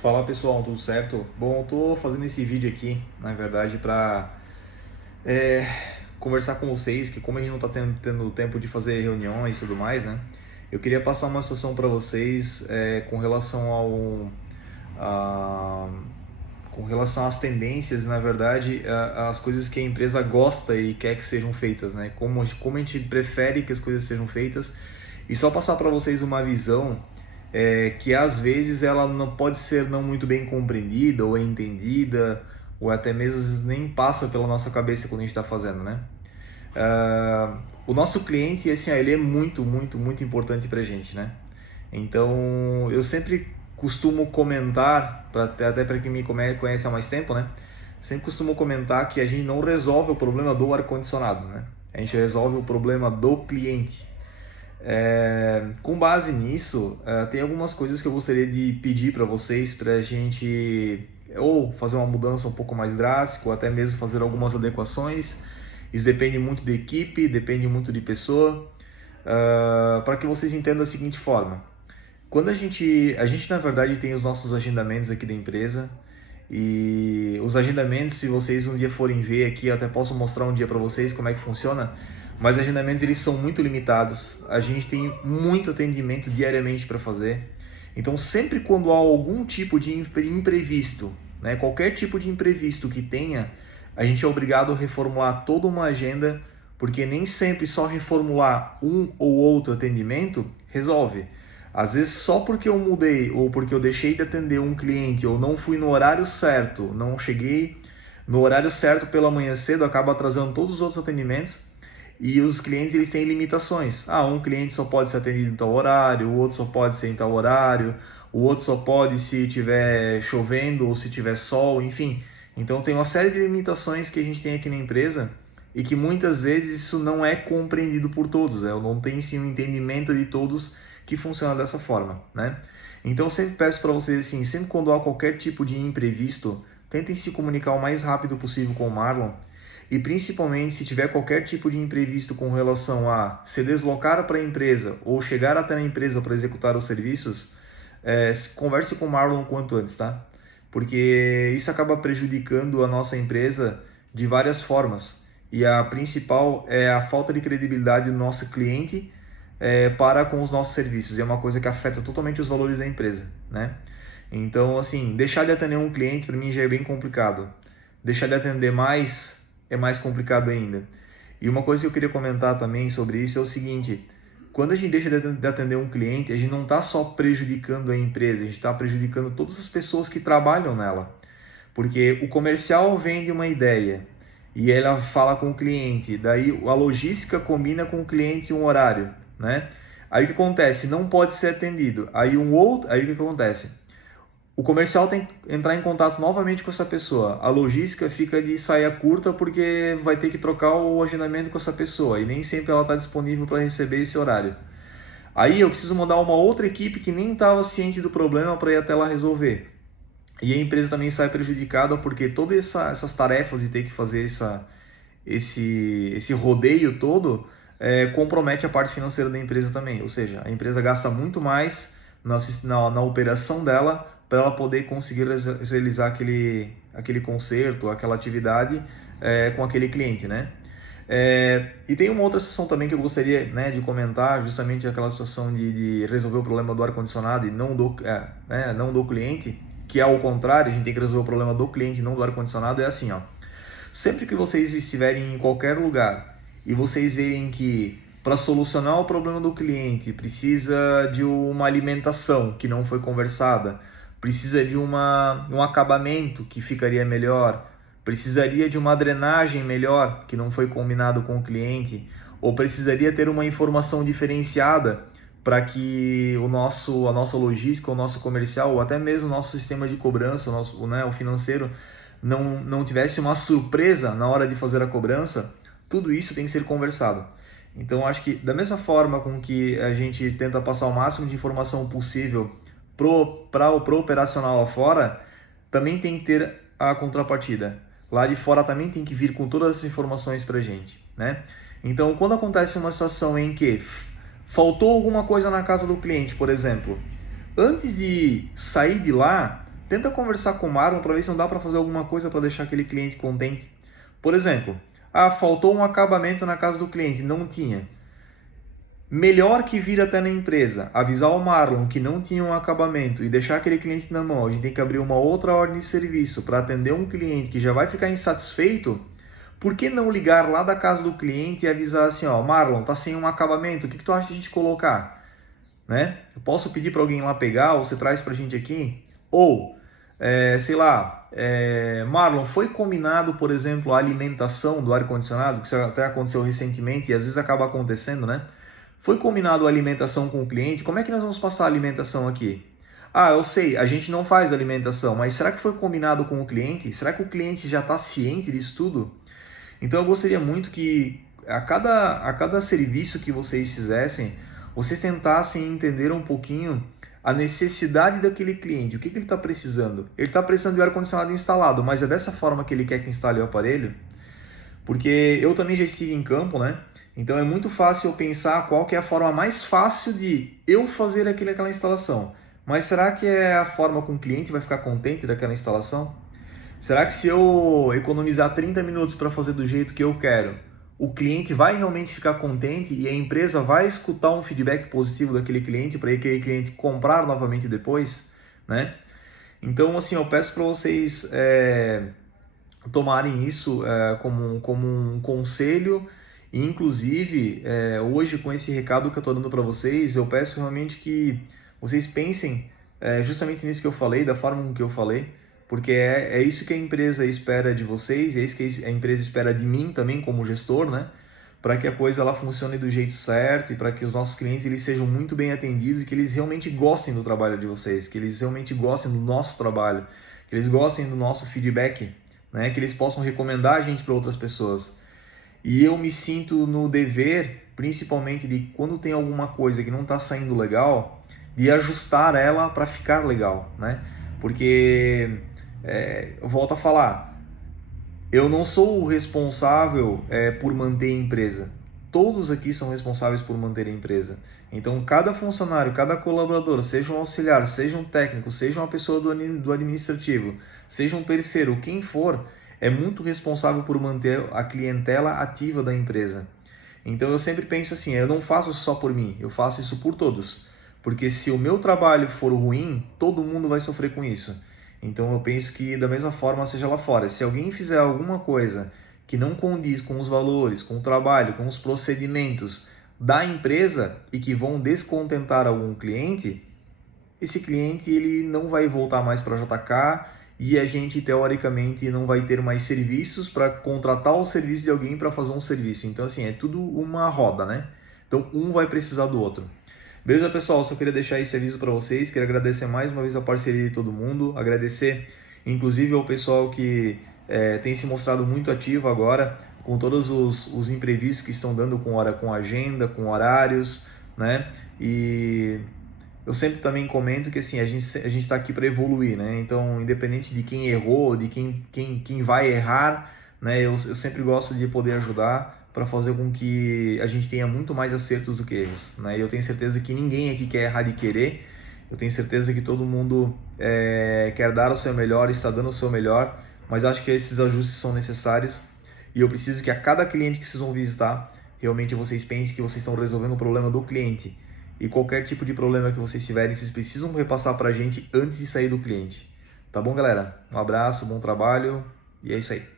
Fala pessoal, tudo certo? Bom, eu tô fazendo esse vídeo aqui, na verdade, para conversar com vocês, que como a gente não tá tendo tempo de fazer reuniões e tudo mais, né? Eu queria passar uma situação para vocês com relação a- com relação às tendências, na verdade, às coisas que a empresa gosta e quer que sejam feitas, né? Como a gente prefere que as coisas sejam feitas. E só passar para vocês uma visão que às vezes ela não pode ser não muito bem compreendida ou entendida, ou até mesmo nem passa pela nossa cabeça quando a gente está fazendo, né? O nosso cliente, assim, ele é muito, muito, muito importante para a gente, né? Então, eu sempre costumo comentar, até para quem me conhece há mais tempo, né? Sempre costumo comentar que a gente não resolve o problema do ar-condicionado, né? A gente resolve o problema do cliente. Com base nisso, tem algumas coisas que eu gostaria de pedir para vocês para a gente ou fazer uma mudança um pouco mais drástica, ou até mesmo fazer algumas adequações. Isso depende muito de equipe, depende muito de pessoa, para que vocês entendam da seguinte forma. Quando a gente na verdade tem os nossos agendamentos aqui da empresa, e os agendamentos, se vocês um dia forem ver aqui, eu até posso mostrar um dia para vocês como é que funciona, mas os agendamentos eles são muito limitados. A gente tem muito atendimento diariamente para fazer. Então, sempre quando há algum tipo de imprevisto, né, qualquer tipo de imprevisto que tenha, a gente é obrigado a reformular toda uma agenda, porque nem sempre só reformular um ou outro atendimento resolve. Às vezes só porque eu mudei ou porque eu deixei de atender um cliente ou não fui no horário certo, não cheguei no horário certo pela manhã cedo, acaba atrasando todos os outros atendimentos e os clientes eles têm limitações. Um cliente só pode ser atendido em tal horário, o outro só pode ser em tal horário, o outro só pode se tiver chovendo ou se tiver sol, enfim. Então tem uma série de limitações que a gente tem aqui na empresa e que muitas vezes isso não é compreendido por todos, né? Não tem sim um entendimento de todos que funciona dessa forma, né? Então eu sempre peço para vocês assim, sempre quando há qualquer tipo de imprevisto, tentem se comunicar o mais rápido possível com o Marlon e principalmente se tiver qualquer tipo de imprevisto com relação a se deslocar para a empresa ou chegar até a empresa para executar os serviços, converse com o Marlon o quanto antes, tá? Porque isso acaba prejudicando a nossa empresa de várias formas. E a principal é a falta de credibilidade do nosso cliente para com os nossos serviços. E é uma coisa que afeta totalmente os valores da empresa, né? Então, assim, deixar de atender um cliente para mim já é bem complicado. Deixar de atender mais é mais complicado ainda. E uma coisa que eu queria comentar também sobre isso é o seguinte: quando a gente deixa de atender um cliente, a gente não está só prejudicando a empresa, a gente está prejudicando todas as pessoas que trabalham nela. Porque o comercial vende uma ideia e ela fala com o cliente, daí a logística combina com o cliente um horário, né? Aí o que acontece? Não pode ser atendido. Aí o que acontece? O comercial tem que entrar em contato novamente com essa pessoa. A logística fica de saia curta porque vai ter que trocar o agendamento com essa pessoa e nem sempre ela está disponível para receber esse horário. Aí eu preciso mandar uma outra equipe que nem estava ciente do problema para ir até lá resolver. E a empresa também sai prejudicada porque todas essas tarefas de ter que fazer esse rodeio todo compromete a parte financeira da empresa também. Ou seja, a empresa gasta muito mais na operação dela para ela poder conseguir realizar aquele conserto, aquela atividade com aquele cliente, né? E tem uma outra situação também que eu gostaria, né, de comentar, justamente aquela situação de resolver o problema do ar-condicionado e não do cliente, que é ao contrário, a gente tem que resolver o problema do cliente, não do ar-condicionado. É assim, ó. Sempre que vocês estiverem em qualquer lugar e vocês verem que para solucionar o problema do cliente precisa de uma alimentação que não foi conversada, precisa de um acabamento que ficaria melhor, precisaria de uma drenagem melhor que não foi combinado com o cliente, ou precisaria ter uma informação diferenciada para que a nossa logística, o nosso comercial, ou até mesmo o nosso sistema de cobrança, o financeiro, não tivesse uma surpresa na hora de fazer a cobrança, tudo isso tem que ser conversado. Então, acho que da mesma forma com que a gente tenta passar o máximo de informação possível para o operacional lá fora, também tem que ter a contrapartida. Lá de fora também tem que vir com todas as informações para a gente, né? Então, quando acontece uma situação em que faltou alguma coisa na casa do cliente, por exemplo, antes de sair de lá, tenta conversar com o Marlon para ver se não dá para fazer alguma coisa para deixar aquele cliente contente. Por exemplo, faltou um acabamento na casa do cliente, não tinha. Melhor que vir até na empresa, avisar o Marlon que não tinha um acabamento e deixar aquele cliente na mão, a gente tem que abrir uma outra ordem de serviço para atender um cliente que já vai ficar insatisfeito. Por que não ligar lá da casa do cliente e avisar assim, ó, Marlon, tá sem um acabamento, o que tu acha de a gente colocar? Né? Eu posso pedir para alguém lá pegar, ou você traz pra gente aqui? Ou, sei lá, Marlon, foi combinado, por exemplo, a alimentação do ar-condicionado, que isso até aconteceu recentemente e às vezes acaba acontecendo, né? Foi combinado a alimentação com o cliente, como é que nós vamos passar a alimentação aqui? Eu sei, a gente não faz alimentação, mas será que foi combinado com o cliente? Será que o cliente já está ciente disso tudo? Então eu gostaria muito que a cada serviço que vocês fizessem, vocês tentassem entender um pouquinho a necessidade daquele cliente, o que ele está precisando. Ele está precisando de ar-condicionado instalado, mas é dessa forma que ele quer que instale o aparelho? Porque eu também já estive em campo, né? Então é muito fácil eu pensar qual que é a forma mais fácil de eu fazer aquela instalação. Mas será que é a forma com o cliente vai ficar contente daquela instalação? Será que se eu economizar 30 minutos para fazer do jeito que eu quero, o cliente vai realmente ficar contente e a empresa vai escutar um feedback positivo daquele cliente para aquele cliente comprar novamente depois, né? Então, assim, eu peço para vocês tomarem isso como um conselho. E, inclusive, hoje com esse recado que eu estou dando para vocês, eu peço realmente que vocês pensem justamente nisso que eu falei, da forma com que eu falei, porque é isso que a empresa espera de vocês, é isso que a empresa espera de mim também como gestor, né? Para que a coisa ela funcione do jeito certo e para que os nossos clientes eles sejam muito bem atendidos e que eles realmente gostem do trabalho de vocês, que eles realmente gostem do nosso trabalho, que eles gostem do nosso feedback, né? Que eles possam recomendar a gente para outras pessoas. E eu me sinto no dever, principalmente de quando tem alguma coisa que não está saindo legal, de ajustar ela para ficar legal, né? Porque, eu volto a falar, eu não sou o responsável por manter a empresa. Todos aqui são responsáveis por manter a empresa. Então, cada funcionário, cada colaborador, seja um auxiliar, seja um técnico, seja uma pessoa do administrativo, seja um terceiro, quem for, é muito responsável por manter a clientela ativa da empresa. Então, eu sempre penso assim, eu não faço só por mim, eu faço isso por todos. Porque se o meu trabalho for ruim, todo mundo vai sofrer com isso. Então eu penso que da mesma forma seja lá fora. Se alguém fizer alguma coisa que não condiz com os valores, com o trabalho, com os procedimentos da empresa e que vão descontentar algum cliente, esse cliente ele não vai voltar mais para a JK e a gente teoricamente não vai ter mais serviços para contratar o serviço de alguém para fazer um serviço. Então assim, é tudo uma roda, né? Então um vai precisar do outro. Beleza, pessoal? Só queria deixar esse aviso para vocês. Quero agradecer mais uma vez a parceria de todo mundo. Agradecer, inclusive, ao pessoal que tem se mostrado muito ativo agora, com todos os imprevistos que estão dando com agenda, com horários, né? E eu sempre também comento que assim, a gente está aqui para evoluir, né? Então, independente de quem errou, de quem vai errar, né? Eu sempre gosto de poder ajudar para fazer com que a gente tenha muito mais acertos do que erros, né? E eu tenho certeza que ninguém aqui quer errar de querer. Eu tenho certeza que todo mundo quer dar o seu melhor, está dando o seu melhor, mas acho que esses ajustes são necessários e eu preciso que a cada cliente que vocês vão visitar, realmente vocês pensem que vocês estão resolvendo o problema do cliente. E qualquer tipo de problema que vocês tiverem, vocês precisam repassar para a gente antes de sair do cliente. Tá bom, galera? Um abraço, bom trabalho e é isso aí.